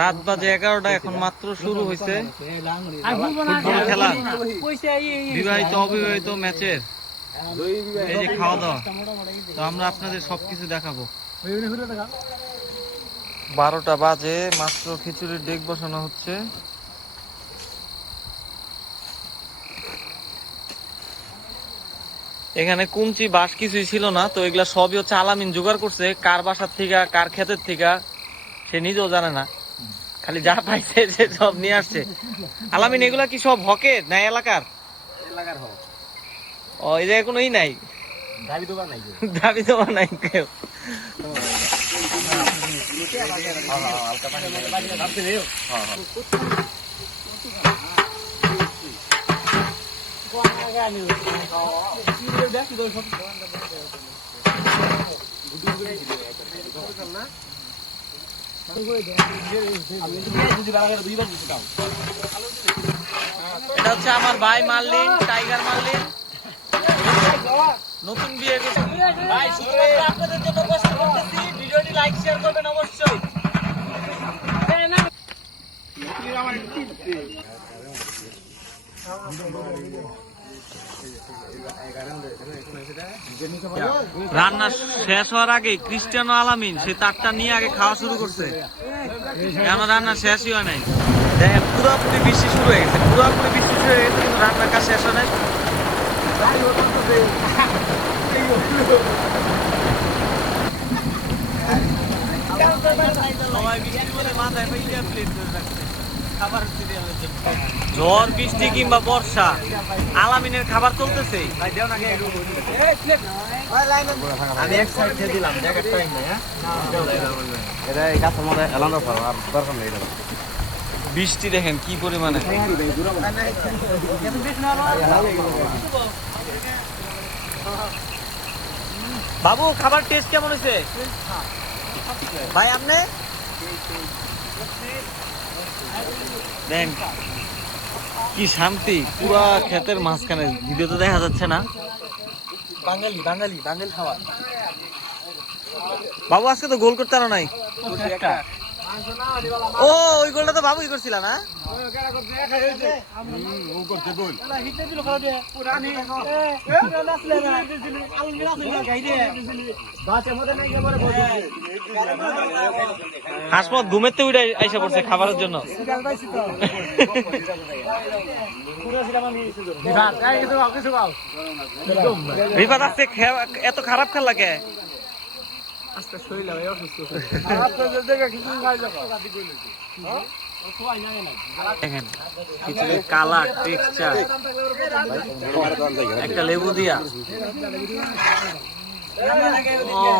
রাত বাজে 11টা, এখন মাত্র শুরু হয়েছে ফুটবল খেলা, বিবাহিত অবিবাহিত ম্যাচের এই যে খাওয়া দাওয়া। তো আমরা আপনাদের সবকিছু দেখাবো। 12টা বাজে, মাত্র খিচুড়ির ডেক বসানো হচ্ছে। এখানে কুঞ্চি বাঁশ কিছুই ছিল না, তো এগুলা সবই হচ্ছে আলামিন জোগাড় করছে, কার বাসার থেকে কার ক্ষেতের থেকে সে নিজেও জানে না, খালি যা পাইছে সে সব নিয়ে আসছে। আলামিন এগুলা কি সব হকের না এলাকার? ও, এই জায়গায় কোনো ই নাই, দাবি দেওয়া নাই কেউ। এটা হচ্ছে আমার ভাই মার্লিন, টাইগার মার্লিন, নতুন বিয়ে করছে। ভাই শুধুমাত্র আপনাদের জন্য কষ্ট করতেছি, ভিডিওটি লাইক শেয়ার করবেন অবশ্যই। রান্না শেষ হওয়ার আগে ক্রিস্টিয়ানো আলামিন সে তারটা নিয়ে আগে খাওয়া শুরু করছে, আমার রান্না শেষই হয় নাই। দেখেন পুরোপুরি বৃষ্টি শুরু হয়ে গেছে, পুরোপুরি বৃষ্টি শুরু হয়ে গেছে, কিন্তু রান্নার কাজ শেষ হয় নাই। সবাই বৃষ্টির মধ্যে মাথায় প্লেট করে রাখছে খাবার সিরিয়ালের জন্য। ঝড় বৃষ্টি কিংবা বর্ষা, আলামিনের খাবার চলতেছে। আমি এক সাইড দিয়ে দিলাম, জায়গার টাইম নাই। এটা এই গাছের মধ্যে এলানো পারো আর দরকার নেই। বৃষ্টি দেখেন কি পরিমাণে। বাবু খাবার টেস্ট কেমন হয়েছে ভাই? আপনি দেন কি শান্তি, পুরা ক্ষেতের মাঝখানে, ভিডিওতে দেখা যাচ্ছে না। বাঙালি বাঙালি বাঙালি খাওয়া। বাবু আজকে তো গোল করতে পারো নাই। ও, ওই গোলটা তো বাবুই করছিল না? হাসমত ঘুমের তো উঠে আইসা পড়ছে খাবারের জন্য। রিফাত আজকে এত খারাপ খেলা কে? দেখেন কালার টেক্সচার, একটা লেবু দিয়া। ও